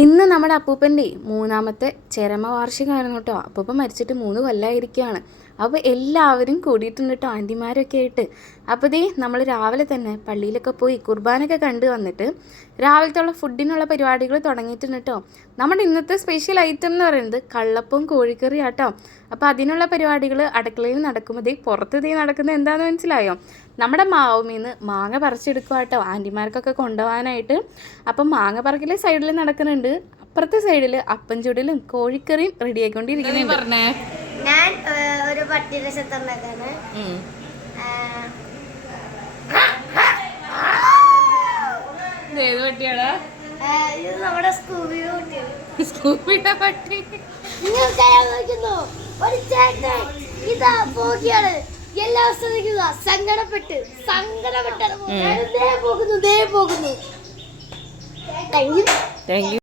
ഇന്ന് നമ്മുടെ അപ്പൂപ്പൻ്റെ മൂന്നാമത്തെ ചരമവാർഷികമായിരുന്നു കേട്ടോ. അപ്പൂപ്പൻ മരിച്ചിട്ട് 3 കൊല്ലമായിരിക്കുകയാണ്. അപ്പോൾ എല്ലാവരും കൂടിയിട്ടുണ്ട് കേട്ടോ, ആൻറ്റിമാരൊക്കെ ആയിട്ട്. അപ്പോൾ ദേ നമ്മൾ രാവിലെ തന്നെ പള്ളിയിലൊക്കെ പോയി കുർബാനൊക്കെ കണ്ടു വന്നിട്ട് രാവിലത്തെ ഫുഡിനുള്ള പരിപാടികൾ തുടങ്ങിയിട്ടുണ്ട് കേട്ടോ. നമ്മുടെ ഇന്നത്തെ സ്പെഷ്യൽ ഐറ്റം എന്ന് പറയുന്നത് കള്ളപ്പവും കോഴിക്കറി ആട്ടോ. അപ്പോൾ അതിനുള്ള പരിപാടികൾ അടുക്കളയിൽ നടക്കുമ്പോൾ ദേ പുറത്ത് ദേ നടക്കുന്നത് എന്താണെന്ന് മനസ്സിലായോ? നമ്മുടെ മാവുമീന്ന് മാങ്ങ പറിച്ചെടുക്കുക കേട്ടോ, ആൻറ്റിമാർക്കൊക്കെ കൊണ്ടുപോകാനായിട്ട്. അപ്പം മാങ്ങ പറക്കിലെ സൈഡിൽ നടക്കുന്നുണ്ട്, അപ്പുറത്തെ സൈഡിൽ അപ്പം ചുടലും കോഴിക്കറിയും റെഡി ആയിക്കൊണ്ടിരിക്കുന്നുണ്ട്. ഞാൻ ഒരു പട്ടി രസത്തുണ്ടാക്കാണ്. ഏത് പട്ടിയാടാ? ഇത് നമ്മുടെ സ്കൂബിയുടെ പട്ടിയാണ്. സ്കൂബിയുടെ പട്ടി. ഒരു ചേട്ടൻ ഇതാ പോകിയാണ് എല്ലാ ദിവസവും സങ്കടപ്പെട്ട് പോകുന്നു. Thank you.